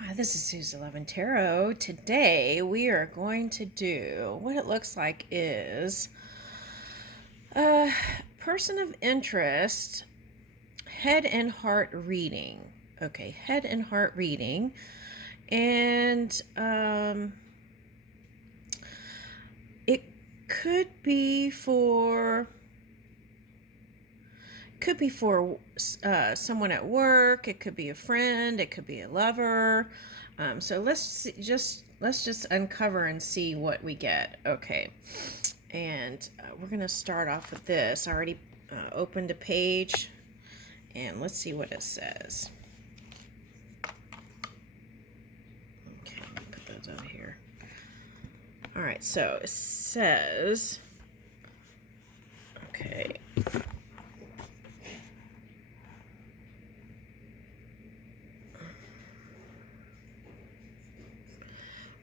Hi, this is Suze 11 Tarot. Today we are going to do what it looks like is a person of interest head and heart reading. Okay, head and heart reading. And it could be for someone at work. It could be a friend. It could be a lover. So let's just uncover and see what we get. Okay, and we're gonna start off with this. I already opened a page, and let's see what it says. Okay, let me put those over here. All right, so it says, okay.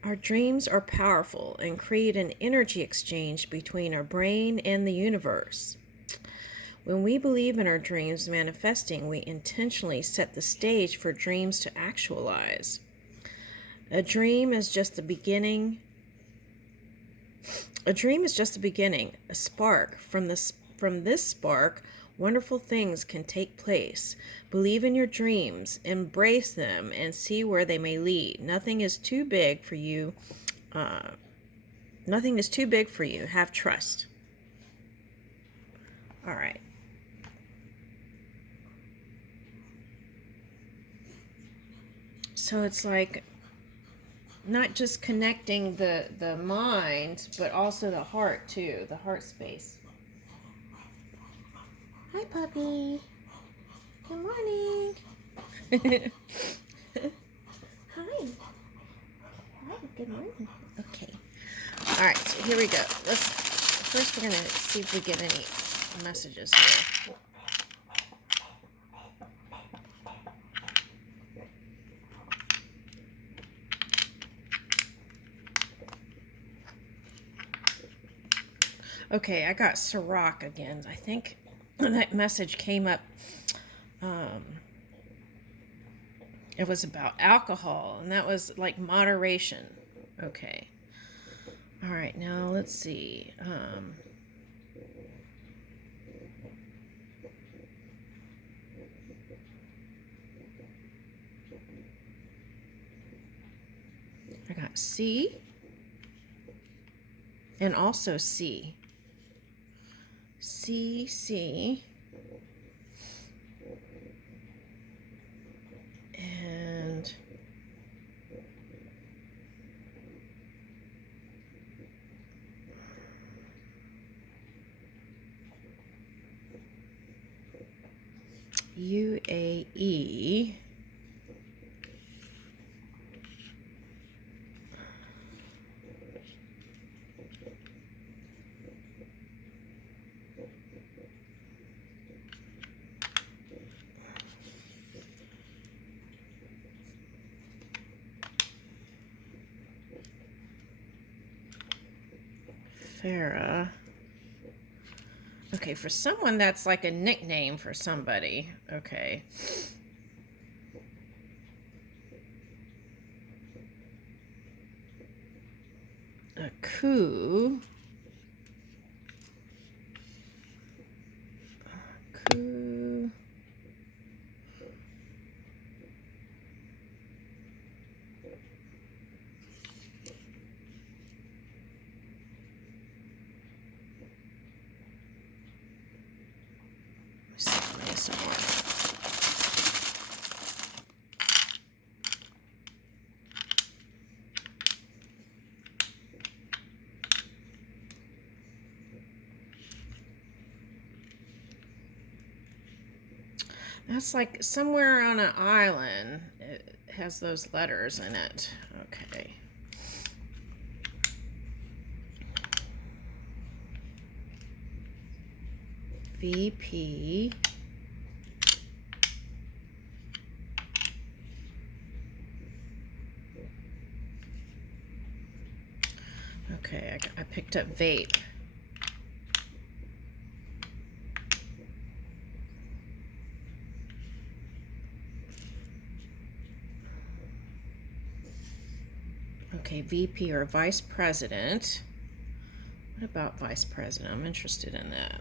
Our dreams are powerful and create an energy exchange between our brain and the universe. When we believe in our dreams manifesting, we intentionally set the stage for dreams to actualize. A dream is just the beginning. A dream is just the beginning, a spark. From this spark, wonderful things can take place. Believe in your dreams, embrace them, and see where they may lead. Nothing is too big for you. Nothing is too big for you. Have trust. All right. So it's like not just connecting the mind, but also the heart too, the heart space. Hi, puppy. Good morning. Hi. Hi, good morning. Okay. All right, so here we go. First we're going to see if we get any messages here. Okay, I got Ciroc again. I think that message came up. It was about alcohol, and that was like moderation. Okay. All right, now let's see. I got C and also C. C, C. And UAE. Farah. Okay, for someone that's like a nickname for somebody. Okay. A coup. Coup. Some more. That's like somewhere on an island. It has those letters in it. Okay. VP. Okay, I picked up vape. Okay, VP or vice president. What about vice president? I'm interested in that.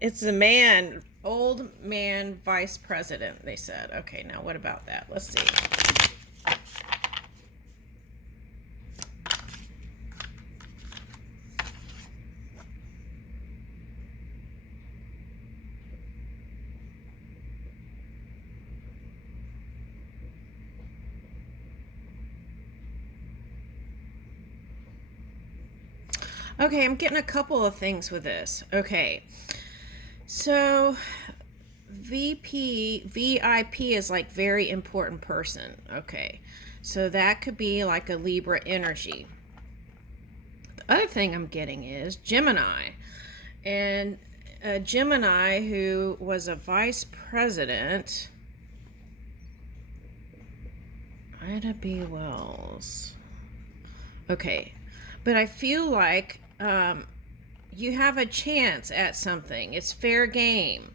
It's a man, old man vice president, they said. Okay, now what about that? Let's see. Okay, I'm getting a couple of things with this. Okay, so VIP is like very important person. Okay, so that could be like a Libra energy. The other thing I'm getting is Gemini. And Gemini, who was a vice president, Ida B. Wells. Okay, but I feel like you have a chance at something. It's fair game.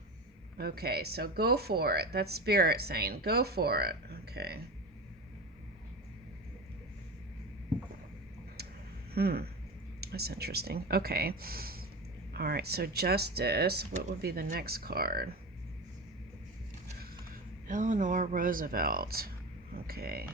Okay, so go for it. That's Spirit saying go for it. Okay. That's interesting. Okay. All right, so Justice. What would be the next card? Eleanor Roosevelt. Okay.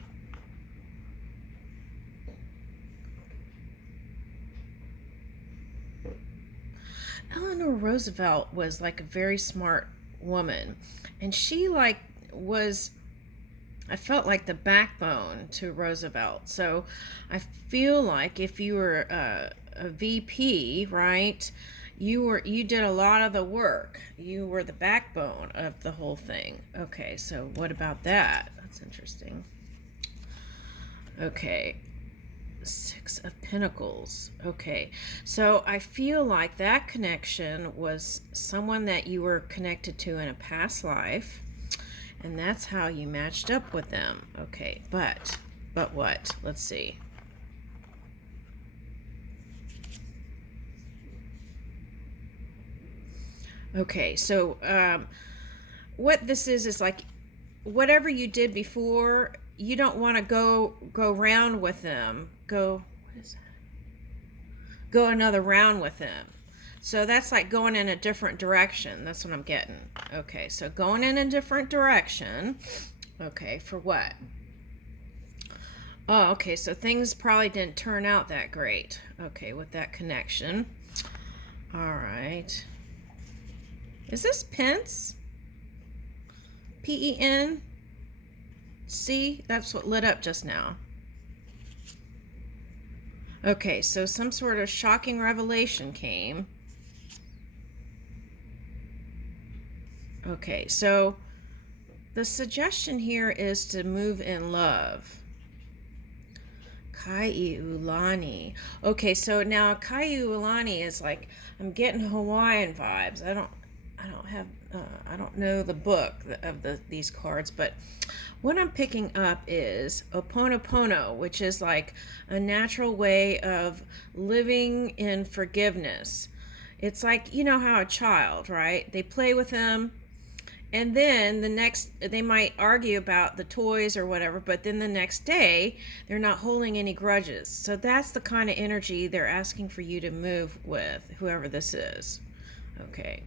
Eleanor Roosevelt was like a very smart woman, and she like was, I felt like the backbone to Roosevelt. So I feel like if you were a VP, right, you did a lot of the work. You were the backbone of the whole thing. Okay, so what about that? That's interesting. Okay. Six of Pentacles. Okay, so I feel like that connection was someone that you were connected to in a past life, and that's how you matched up with them. Okay, but what? Let's see. Okay, so what this is like whatever you did before, you don't want to go round with them. Go another round with them. So that's like going in a different direction. That's what I'm getting. Okay, so going in a different direction. Okay, for what? Oh, okay, so things probably didn't turn out that great. Okay, with that connection. All right. Is this Pence? P-E-N? See, that's what lit up just now. Okay, so some sort of shocking revelation came. Okay, so the suggestion here is to move in love. Kaiulani. Okay, so now Kaiulani is like, I'm getting Hawaiian vibes. I don't know the book of these cards, but what I'm picking up is Oponopono, which is like a natural way of living in forgiveness. It's like, you know how a child, right? They play with them, and then they might argue about the toys or whatever, but then the next day, they're not holding any grudges. So that's the kind of energy they're asking for you to move with, whoever this is. Okay.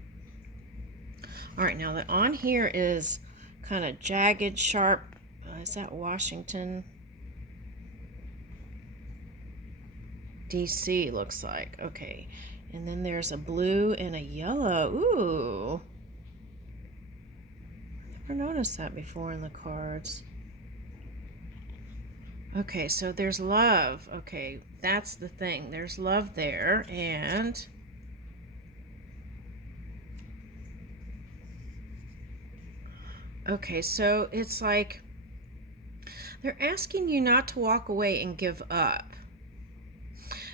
All right, now that on here is kind of jagged, sharp. Is that Washington? DC looks like. Okay. And then there's a blue and a yellow. Ooh. Never noticed that before in the cards. Okay, so there's love. Okay, that's the thing. There's love there. And okay, so it's like they're asking you not to walk away and give up.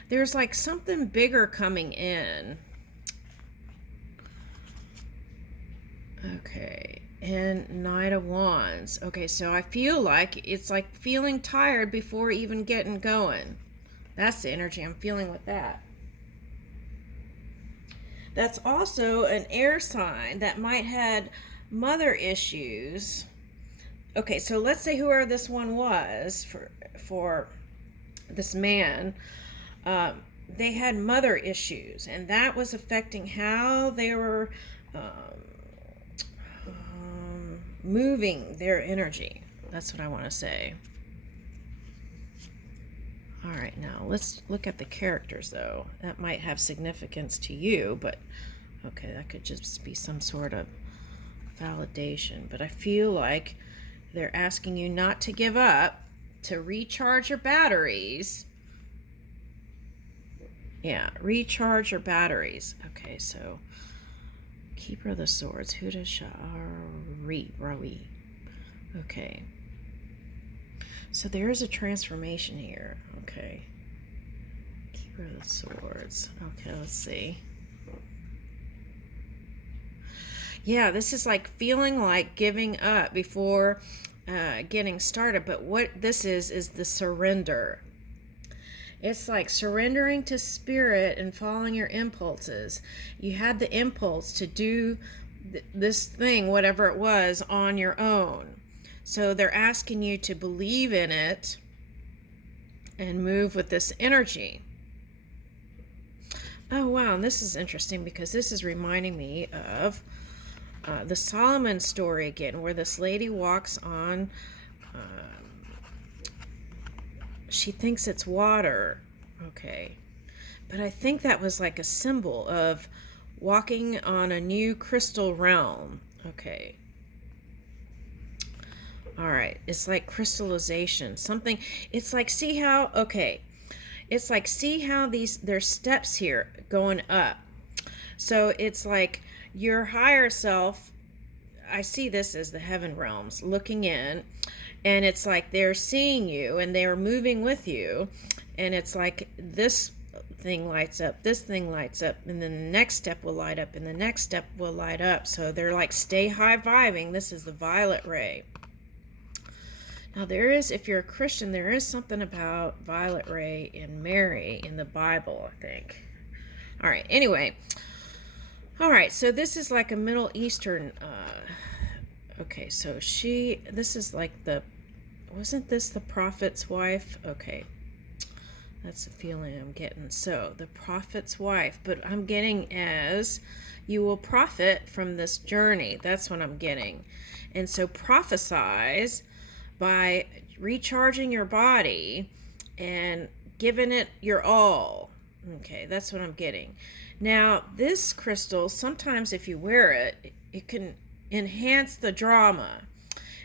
There's like something bigger coming in. Okay, and Knight of Wands. Okay, so I feel like it's like feeling tired before even getting going. That's the energy I'm feeling with that. That's also an air sign that might had mother issues. Okay, so let's say whoever this one was for this man, they had mother issues, and that was affecting how they were moving their energy. That's what I want to say. All right, now let's look at the characters, though. That might have significance to you, but okay, that could just be some sort of validation. But I feel like they're asking you not to give up, to recharge your batteries. Yeah, recharge your batteries. Okay, so Keeper of the Swords, Huda Shari. Okay. So there is a transformation here. Okay. Keeper of the Swords. Okay, let's see. Yeah, this is like feeling like giving up before getting started. But what this is the surrender. It's like surrendering to spirit and following your impulses. You had the impulse to do this thing, whatever it was, on your own. So they're asking you to believe in it and move with this energy. Oh, wow. And this is interesting because this is reminding me of the Solomon story again, where this lady walks on, she thinks it's water. Okay. But I think that was like a symbol of walking on a new crystal realm. Okay. All right. It's like crystallization. Something. It's like, see how, okay. It's like, see how there's steps here going up. So it's like your higher self, I see this as the heaven realms looking in, and it's like they're seeing you and they're moving with you, and it's like this thing lights up, this thing lights up, and then the next step will light up, and the next step will light up. So they're like, stay high vibing. This is the violet ray. Now there is, if you're a Christian, there is something about violet ray and Mary in the Bible, I think. All right, anyway. All right, so this is like a Middle Eastern, okay, so this is like wasn't this the prophet's wife? Okay, that's the feeling I'm getting. So the prophet's wife, but I'm getting as you will profit from this journey. That's what I'm getting. And so prophesize by recharging your body and giving it your all. Okay, that's what I'm getting. Now, this crystal, sometimes if you wear it, it can enhance the drama.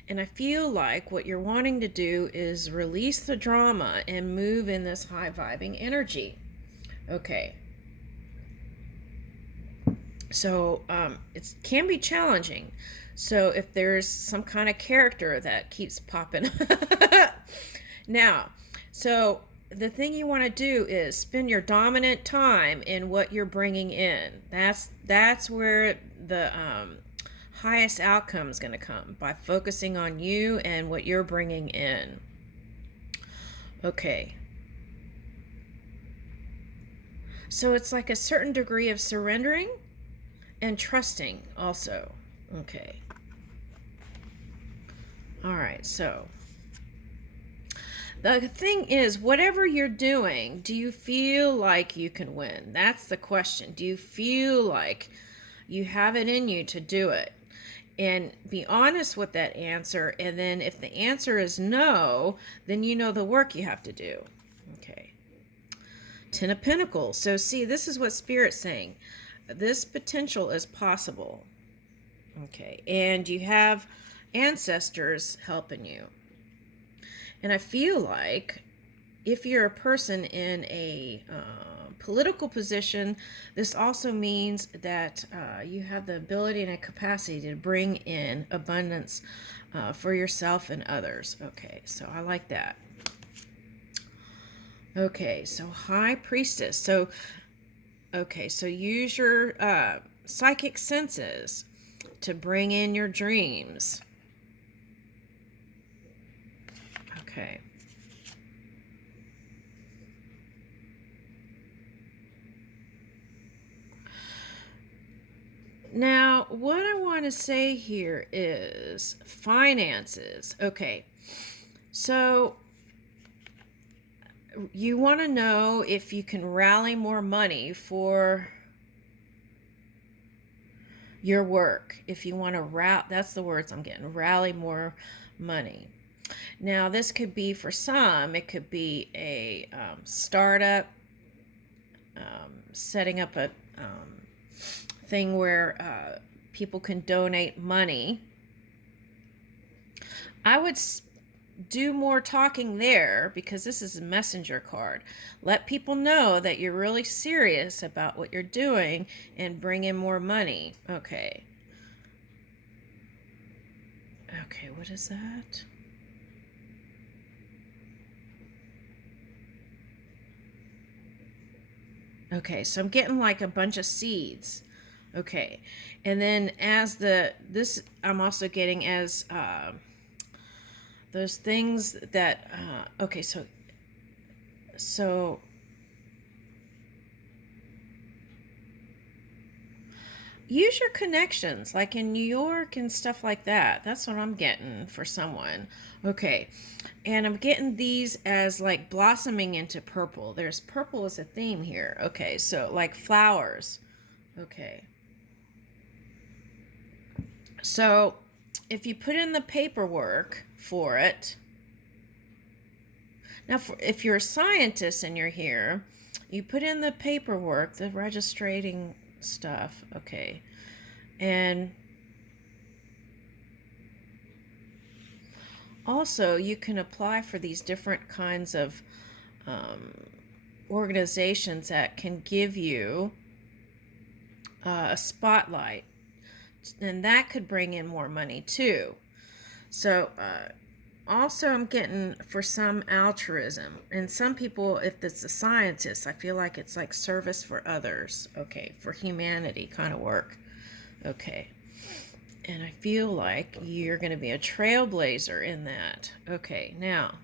And I feel like what you're wanting to do is release the drama and move in this high vibing energy. Okay. So it can be challenging. So if there's some kind of character that keeps popping now, so the thing you want to do is spend your dominant time in what you're bringing in. That's where the highest outcome is going to come, by focusing on you and what you're bringing in. Okay. So it's like a certain degree of surrendering and trusting also. Okay. All right, so the thing is, whatever you're doing, do you feel like you can win? That's the question. Do you feel like you have it in you to do it? And be honest with that answer. And then if the answer is no, then you know the work you have to do. Okay. Ten of Pentacles. So see, this is what Spirit's saying. This potential is possible. Okay. And you have ancestors helping you. And I feel like if you're a person in a political position, this also means that you have the ability and a capacity to bring in abundance for yourself and others. Okay, so I like that. Okay, so High Priestess. So, okay, so use your psychic senses to bring in your dreams. Okay. Now, what I want to say here is finances. Okay, so you want to know if you can rally more money for your work. If you want to that's the words I'm getting, rally more money. Now, this could be for some, it could be a startup, setting up a thing where people can donate money. I would do more talking there because this is a messenger card. Let people know that you're really serious about what you're doing and bring in more money. Okay. Okay, what is that? Okay, so I'm getting like a bunch of seeds. Okay, and then I'm also getting as those things that okay, so use your connections, like in New York and stuff like that. That's what I'm getting for someone. Okay, and I'm getting these as like blossoming into purple. There's purple as a theme here. Okay, so like flowers. Okay. So if you put in the paperwork for it, now if you're a scientist and you're here, you put in the paperwork, the registrating stuff, okay, and also you can apply for these different kinds of organizations that can give you a spotlight, and that could bring in more money too. So also I'm getting for some altruism, and some people, if it's a scientist, I feel like it's like service for others, okay, for humanity kind of work. Okay, and I feel like you're going to be a trailblazer in that. Okay, now,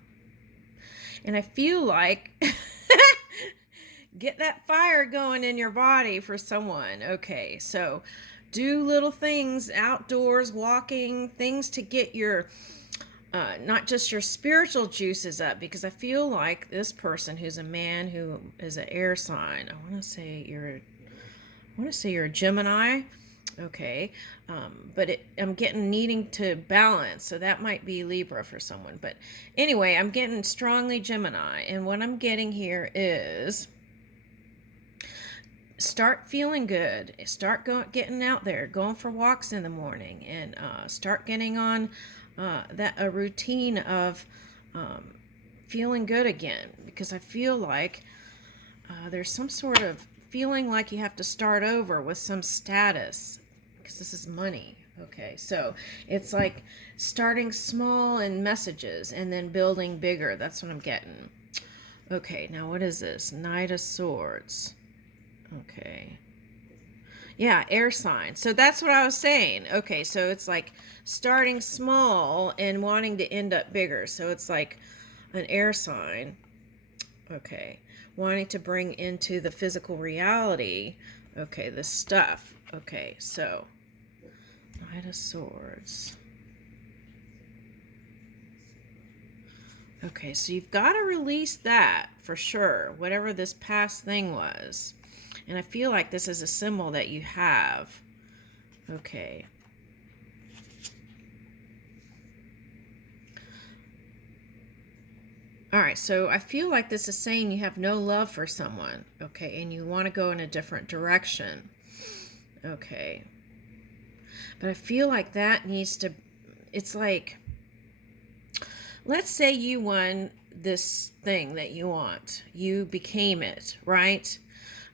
and I feel like get that fire going in your body for someone. Okay, so do little things outdoors, walking, things to get your not just your spiritual juices up, because I feel like this person who's a man who is an air sign, I want to say you're a Gemini. Okay, but I'm getting needing to balance, so that might be Libra for someone. But anyway, I'm getting strongly Gemini, and what I'm getting here is start feeling good. Start getting out there, going for walks in the morning, and start getting on a routine of feeling good again. Because I feel like there's some sort of feeling like you have to start over with some status, because this is money. Okay, so it's like starting small in messages and then building bigger. That's what I'm getting. Okay, now what is this? Knight of Swords. Okay. Yeah, air sign. So that's what I was saying. Okay, so it's like starting small and wanting to end up bigger. So it's like an air sign. Okay. Wanting to bring into the physical reality. Okay, the stuff. Okay, so Knight of Swords. Okay, so you've got to release that for sure, whatever this past thing was. And I feel like this is a symbol that you have. Okay. All right, so I feel like this is saying you have no love for someone, okay, and you want to go in a different direction. Okay. But I feel like that needs to, it's like, let's say you won this thing that you want. You became it, right?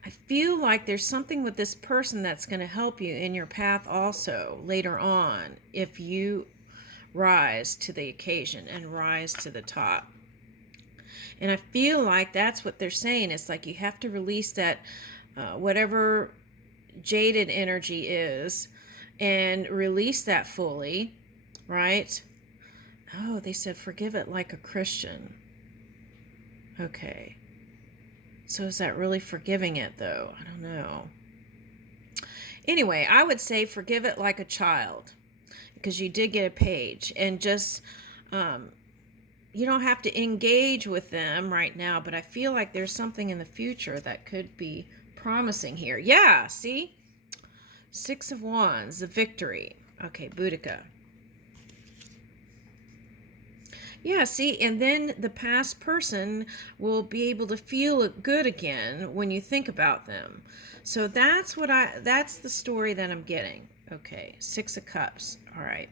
I feel like there's something with this person that's going to help you in your path also later on if you rise to the occasion and rise to the top. And I feel like that's what they're saying. It's like you have to release that whatever jaded energy is and release that fully, right? Oh, they said forgive it like a Christian. Okay. So is that really forgiving it, though? I don't know. Anyway, I would say forgive it like a child, because you did get a page, and just you don't have to engage with them right now, but I feel like there's something in the future that could be promising here. Yeah, see? Six of Wands, the victory. Okay, Boudica. Yeah, see, and then the past person will be able to feel good again when you think about them. So that's the story that I'm getting. Okay, Six of Cups. All right.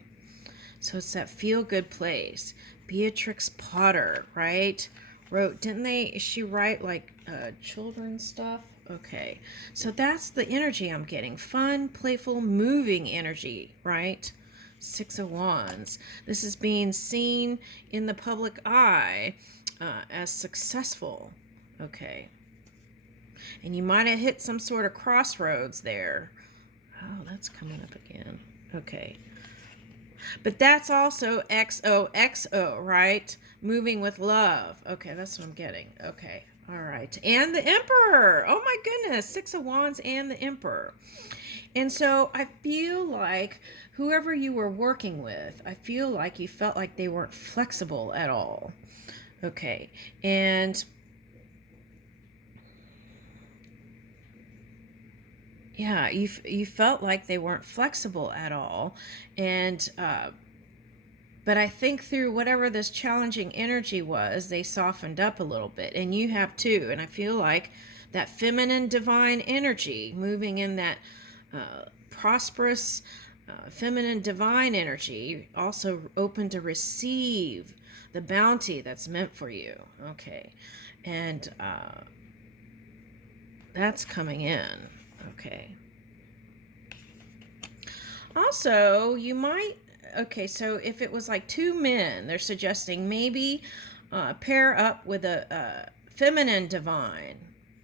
So it's that feel good place. Beatrix Potter, right? Didn't she write like children's stuff? Okay. So that's the energy I'm getting. Fun, playful, moving energy, right? Six of Wands. This is being seen in the public eye as successful. Okay. And you might have hit some sort of crossroads there. Oh, that's coming up again. Okay. But that's also XOXO, right? Moving with love. Okay, that's what I'm getting. Okay. All right. And the Emperor. Oh my goodness. Six of Wands and the Emperor. And so I feel like whoever you were working with, I feel like you felt like they weren't flexible at all. Okay. And yeah, you felt like they weren't flexible at all. And but I think through whatever this challenging energy was, they softened up a little bit. And you have too. And I feel like that feminine divine energy moving in that prosperous feminine divine energy, also open to receive the bounty that's meant for you. Okay. And that's coming in. Okay. Also, you might, okay, so if it was like two men, they're suggesting maybe pair up with a feminine divine.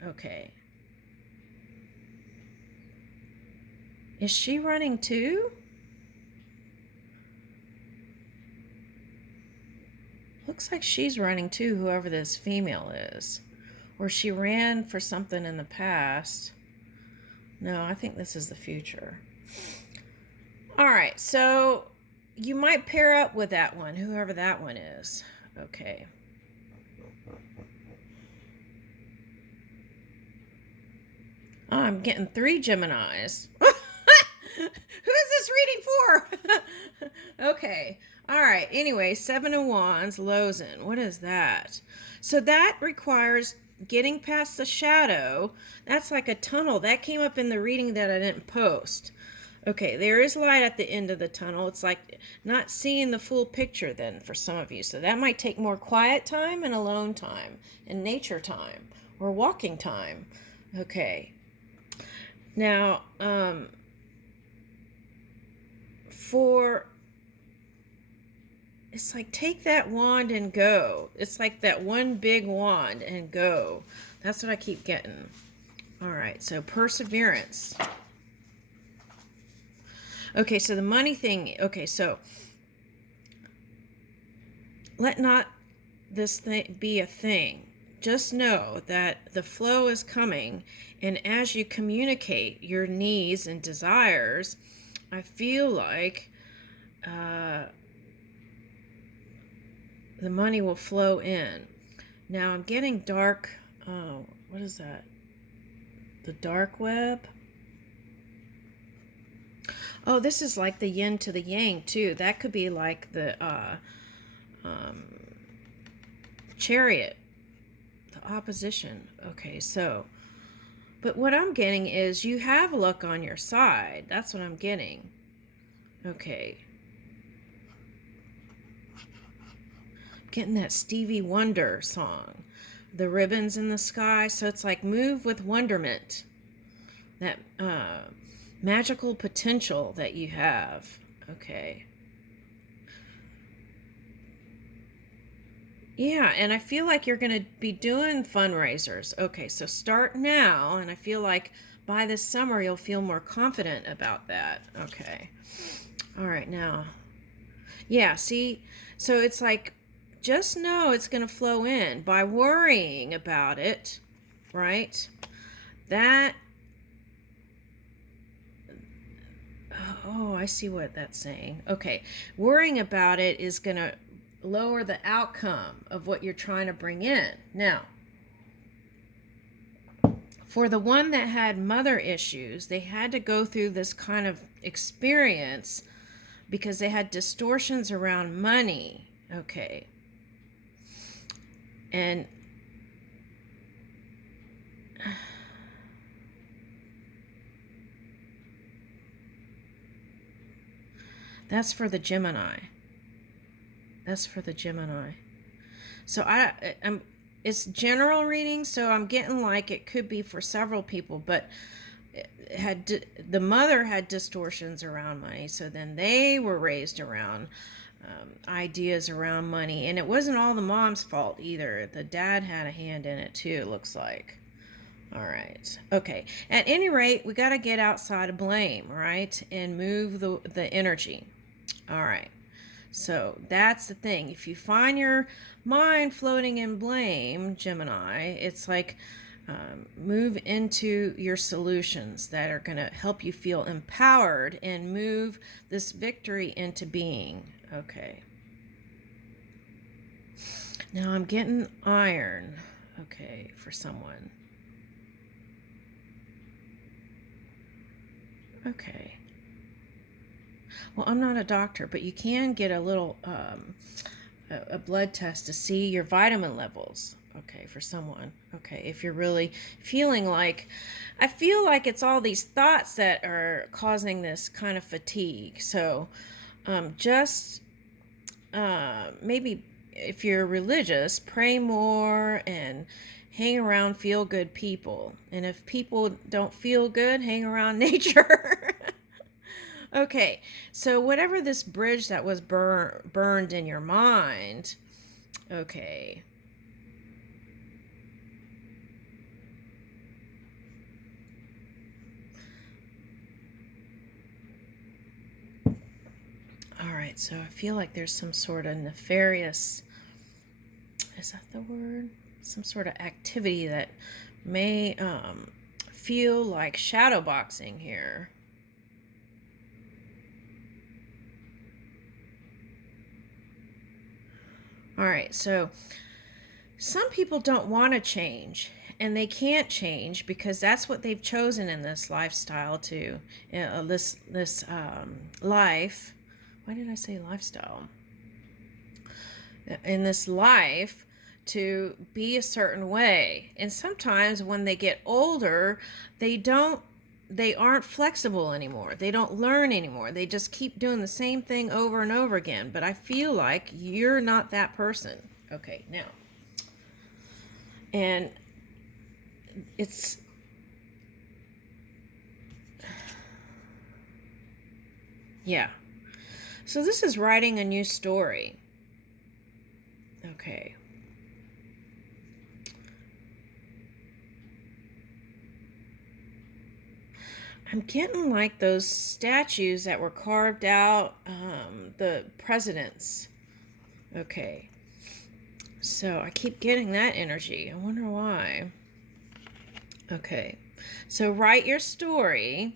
Okay. Is she running too? Looks like she's running too, whoever this female is. Or she ran for something in the past. No, I think this is the future. All right, so you might pair up with that one, whoever that one is. Okay. Oh, I'm getting 3 Geminis. Who is this reading for? Okay. All right. Anyway, 7 of Wands, Lozin. What is that? So that requires getting past the shadow. That's like a tunnel. That came up in the reading that I didn't post. Okay, there is light at the end of the tunnel. It's like not seeing the full picture then for some of you. So that might take more quiet time and alone time and nature time or walking time. Okay. Now, it's like take that wand and go. It's like that one big wand and go. That's what I keep getting. All right, so perseverance. Okay, so the money thing, okay, so let not this thing be a thing. Just know that the flow is coming, and as you communicate your needs and desires, I feel like the money will flow in. Now I'm getting dark, what is that? The dark web? Oh, this is like the yin to the yang too. That could be like the chariot, the opposition. Okay, so, but what I'm getting is you have luck on your side. That's what I'm getting. Okay. Getting that Stevie Wonder song, The Ribbons in the Sky. So it's like move with wonderment. That magical potential that you have. Okay. Yeah, and I feel like you're going to be doing fundraisers. Okay, so start now, and I feel like by this summer you'll feel more confident about that. Okay. All right, now. Yeah, see? So it's like, just know it's going to flow in. By worrying about it, right? Oh, I see what that's saying. Okay. Worrying about it is going to lower the outcome of what you're trying to bring in. Now, for the one that had mother issues, they had to go through this kind of experience because they had distortions around money. Okay. And that's for the Gemini. That's for the Gemini. So it's general reading, so I'm getting like it could be for several people, but the mother had distortions around money, so then they were raised around ideas around money, and it wasn't all the mom's fault either. The dad had a hand in it too, it looks like. All right. Okay. At any rate, we got to get outside of blame, right? And move the energy. All right. So that's the thing. If you find your mind floating in blame, Gemini, it's like move into your solutions that are going to help you feel empowered and move this victory into being. Okay. Now I'm getting iron. Okay, for someone. Okay. Well, I'm not a doctor, but you can get a little a blood test to see your vitamin levels. Okay, for someone. Okay, if you're really feeling like, I feel like it's all these thoughts that are causing this kind of fatigue. So just maybe if you're religious, pray more and hang around feel good people. And if people don't feel good, hang around nature. Okay, so whatever this bridge that was burned in your mind, okay. All right, so I feel like there's some sort of nefarious, is that the word? Some sort of activity that may feel like shadow boxing here. All right, so some people don't want to change, and they can't change because that's what they've chosen in this lifestyle to this life. Why did I say lifestyle? In this life to be a certain way. And sometimes when they get older, they aren't flexible anymore. They don't learn anymore. They just keep doing the same thing over and over again. But I feel like you're not that person. Okay, now. And it's yeah. So this is writing a new story. Okay. I'm getting like those statues that were carved out, the presidents. Okay. So I keep getting that energy. I wonder why. Okay. So write your story.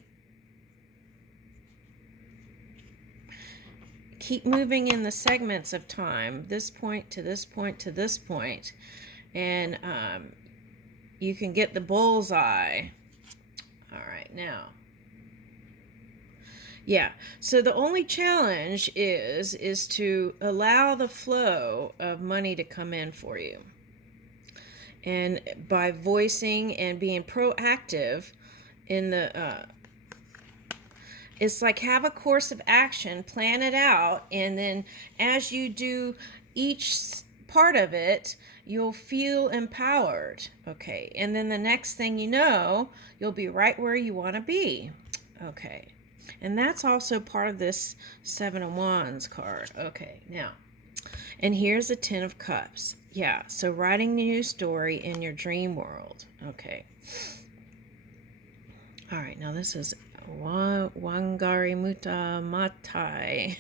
Keep moving in the segments of time, this point to this point to this point. And you can get the bullseye. All right, now. Yeah, so the only challenge is to allow the flow of money to come in for you. And by voicing and being proactive in the, it's like have a course of action, plan it out, and then as you do each part of it, you'll feel empowered. Okay, and then the next thing you know, you'll be right where you want to be. Okay. And that's also part of this Seven of Wands card. Okay, now, and here's a Ten of Cups. Yeah, so writing a new story in your dream world. Okay. All right, now this is Wangari Muta Matai.